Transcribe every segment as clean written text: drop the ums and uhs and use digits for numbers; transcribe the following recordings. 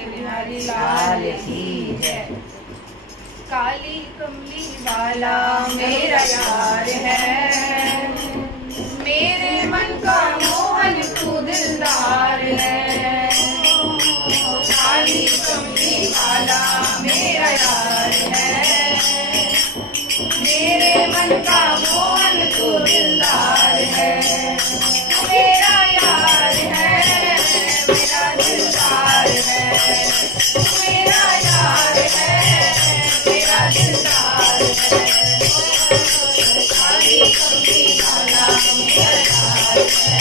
बिहारी लाल की जय। काली कमली वाला मेरा यार है, मेरे मन का मोहन तू दिलदार है। काली कमली वाला मेरा यार है, मेरे मन का मोहन तू दिलदार है। मेरा यार है, मेरा दिलदार है, मेरा यार है, मेरा दिलदार है। काली कमली वाला मेरा यार है,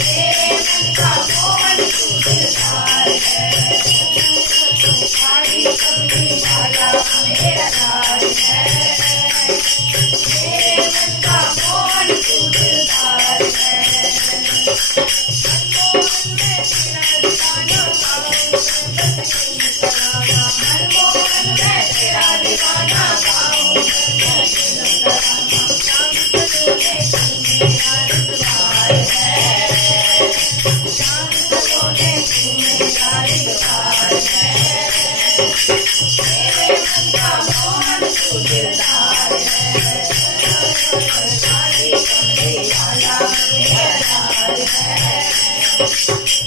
मेरे मन का मोहन तू दिलदार है। काली कमली वाला मेरा यार है, मेरे मन का मोहन तू दिलदार है। मनमोहन मैं तेरा दीवाना गाऊं, चांद को देखूं मेरा दिलदार है, चांद को देखूं मेरा दिलदार है। मेरे मन का मोहन तू दिलदार है। काली कमली वाला मेरा यार है,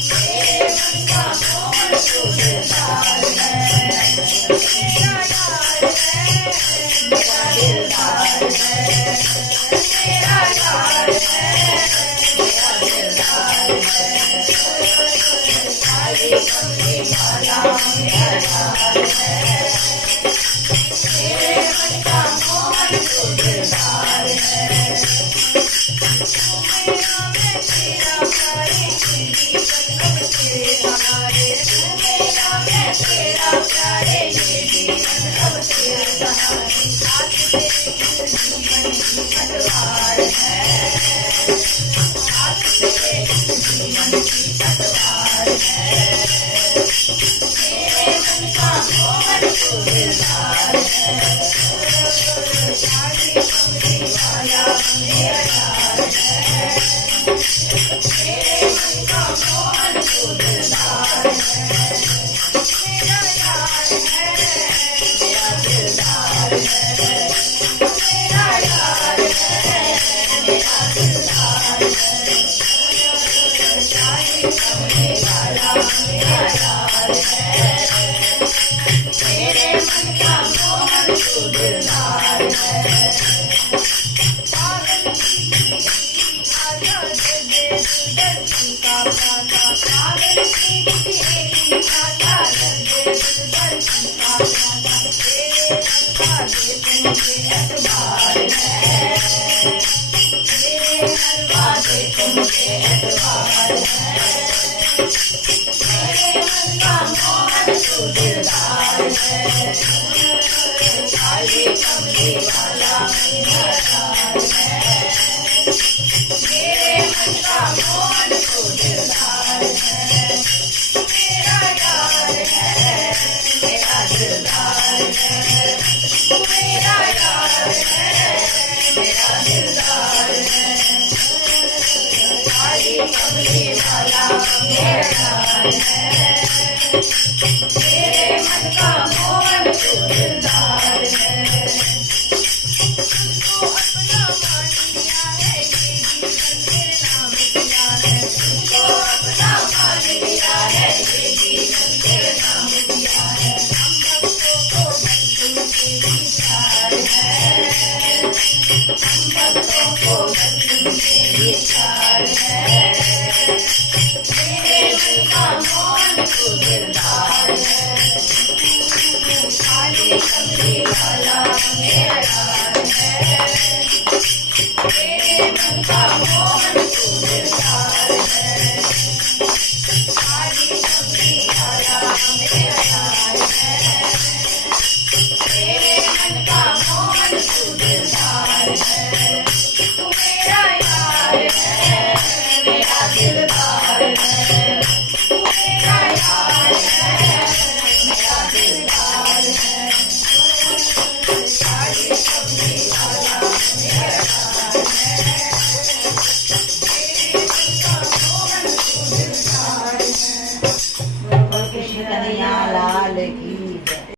मेरे मन का मोहन तू दिलदार है। मेरा यार है, मेरा दिलदार है, मेरा यार है, मेरा दिलदार है। काली कमली वाला मेरा यार है, मेरे मन का मोहन तू दिलदार है। मेरा मैं तेरा प्यारे जीवन अब तेरा हारे, मेरा मैं तेरा प्यारे ये जीवन अब तेरा हारे। हाथ तेरे जीवन की पतवार है, हाथ तेरे जीवन की पतवार है। मेरे मन का मोहन तू दिलदार है। काली कमली वाला मेरा यार है, मेरे मन का मोहन तू दिलदार है। मेरा यार है, मेरा दिलदार है, मेरा यार है, मेरा दिलदार है। काली कमली वाला मेरा यार है, मेरे मन का मोहन तू दिलदार है। पागल की आजा दे दे दर्शन का प्याला, पागल की आजा दे दे दर्शन का प्याला। तेरे हर बाजे तुमसे एतबार है, तेरे हर बाजे तुमसे एतबार है। मेरे मन का मोहन तू दिलदार है। काली कमली वाला मेरा यार है, मेरे मन का मोहन तू दिलदार है। मेरा यार है, मेरा दिलदार है, मेरा यार है, मेरा दिलदार है। काली कमली वाला मेरा यार है, मेरे मन का मोहन तू दिलदार है। तुमको अपना मान लिया है, ये जीवन तेरे नाम किया है। तुमको अपना मान लिया है, ये जीवन तेरे नाम किया है। हम भक्तों को बस तुमसे ही प्यार है, हम भक्तों को बस तुमसे ही प्यार है। मेरे मन का मोहन तू दिलदार है। काली कमली वाला मेरा यार है, मेरे मन का मोहन तू दिलदार है। काली कमली वाला मेरा यार है, मेरे मन का मोहन तू दिलदार है। तू मेरा यार है, मेरा दिलदार है, तू मेरा यार है, मेरा दिलदार है। काली कन्हैया लाल की